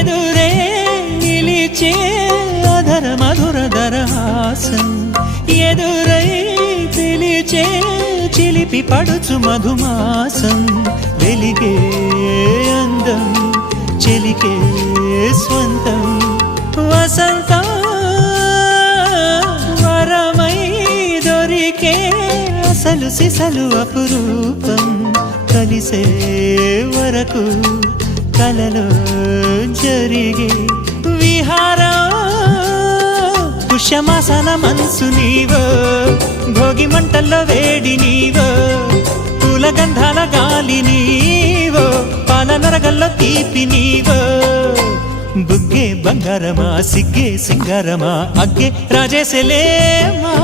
ఎదురే నిలిచే అధర మధుర దరహాసం ఎదురై పిలిచే చిలిపి పడుచు మధుమాసం వెలిగే అందం చెలికే స్వంతం వసంతం వరమై దొరికే అసలు సిసలు అపురూపం కలిసే వరకు కలలో జరిగే విహారం పుష్యమాసన మనసు నీవో భోగి మంటల్లో వేడి నీవో పూల గంధాల గాలి నీవో పాల నరగల్లో తీపి నీవో బుగ్గే బంగారమా సిగ్గే సింగారమా అగ్గే రాజేసలేమా